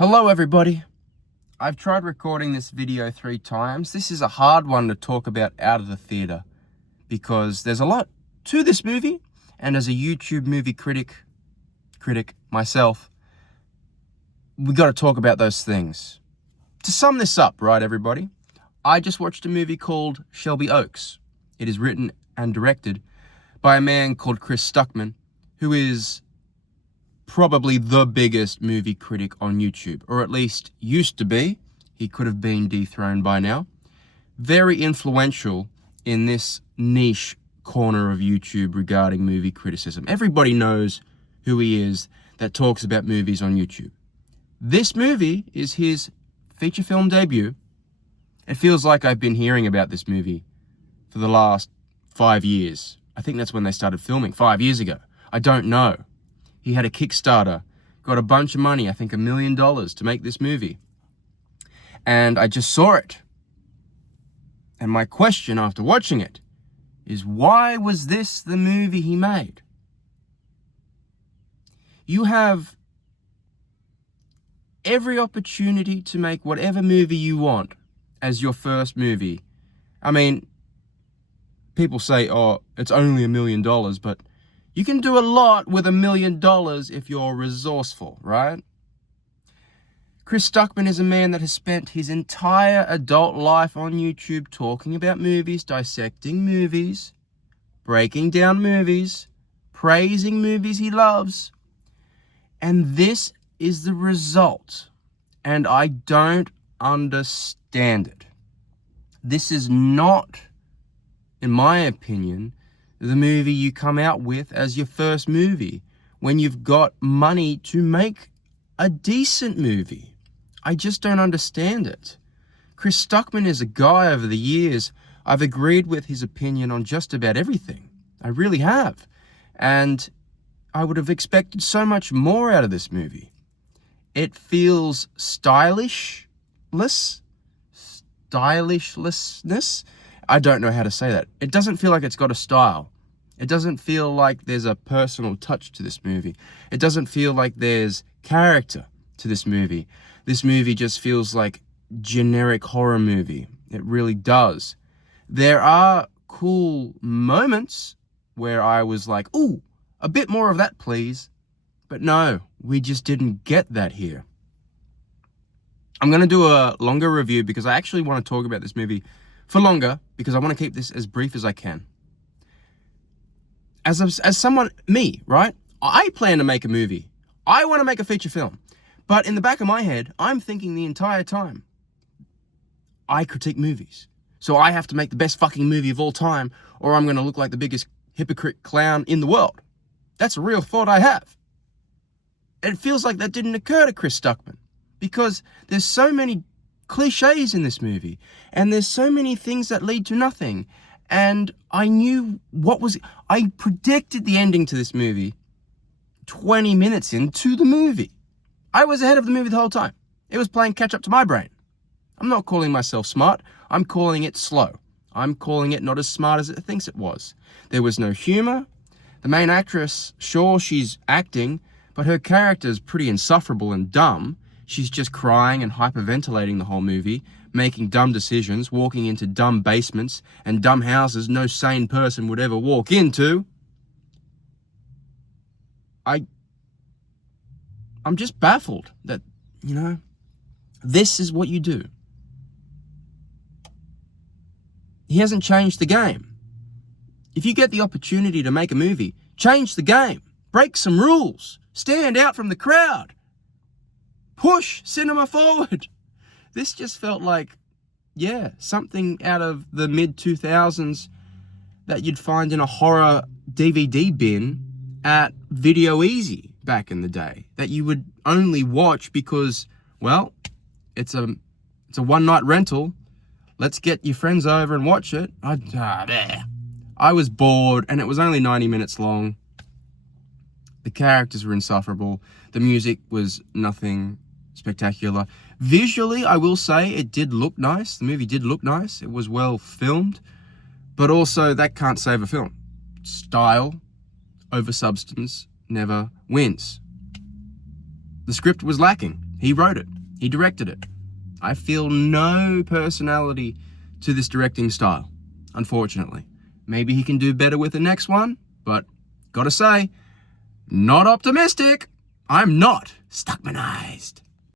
Hello everybody. I've tried recording this video 3 times. This is a hard one to talk about out of the theater because there's a lot to this movie, and as a YouTube movie critic myself, we got to talk about those things. To sum this up, right everybody, I just watched a movie called Shelby. It is written and directed by a man called Stuckmann, who is probably the biggest movie critic on YouTube, or at least used to be. He could have been dethroned by now. Very influential in this niche corner of YouTube regarding movie criticism. Everybody knows who he is that talks about movies on YouTube. This movie is his feature film debut. It feels like I've been hearing about this movie for the last 5 years. I think that's when they started filming, 5 years ago. I don't know. He had a Kickstarter, got a bunch of money, I think $1 million to make this movie. And I just saw it. And my question after watching it is, why was this the movie he made? You have every opportunity to make whatever movie you want as your first movie. I mean, people say, oh, it's only $1 million, but you can do a lot with $1 million if you're resourceful, right? Stuckmann is a man that has spent his entire adult life on YouTube talking about movies, dissecting movies, breaking down movies, praising movies he loves. And this is the result. And I don't understand it. This is not, in my opinion, the movie you come out with as your first movie when you've got money to make a decent movie. I just don't understand it. Stuckmann is a guy over the years I've agreed with his opinion on just about everything. I really have. And I would have expected so much more out of this movie. It feels stylishlessness? I don't know how to say that. It doesn't feel like it's got a style. It doesn't feel like there's a personal touch to this movie. It doesn't feel like there's character to this movie. This movie just feels like generic horror movie. It really does. There are cool moments where I was like, ooh, a bit more of that, please. But no, we just didn't get that here. I'm going to do a longer review because I actually want to talk about this movie for longer because I want to keep this as brief as I can. As someone, me, right? I plan to make a movie. I want to make a feature film. But in the back of my head, I'm thinking the entire time, I critique movies. So I have to make the best fucking movie of all time, or I'm going to look like the biggest hypocrite clown in the world. That's a real thought I have. It feels like that didn't occur to Stuckmann, because there's so many cliches in this movie, and there's so many things that lead to nothing. And I knew I predicted the ending to this movie 20 minutes into the movie. I was ahead of the movie the whole time. It was playing catch up to my brain. I'm not calling myself smart. I'm calling it slow. I'm calling it not as smart as it thinks it was. There was no humor. The main actress, sure, she's acting, but her character's pretty insufferable and dumb. She's just crying and hyperventilating the whole movie, making dumb decisions, walking into dumb basements and dumb houses no sane person would ever walk into. I'm just baffled that, this is what you do. He hasn't changed the game. If you get the opportunity to make a movie, change the game. Break some rules. Stand out from the crowd. Push cinema forward. This just felt like, something out of the mid-2000s that you'd find in a horror DVD bin at Video Easy back in the day, that you would only watch because, well, it's a one-night rental. Let's get your friends over and watch it. I was bored, and it was only 90 minutes long. The characters were insufferable. The music was nothing spectacular. Visually, I will say it did look nice. The movie did look nice. It was well filmed, but also that can't save a film. Style over substance never wins. The script was lacking. He wrote it. He directed it. I feel no personality to this directing style, unfortunately. Maybe he can do better with the next one, but gotta say, not optimistic. I'm not Stuckmanized.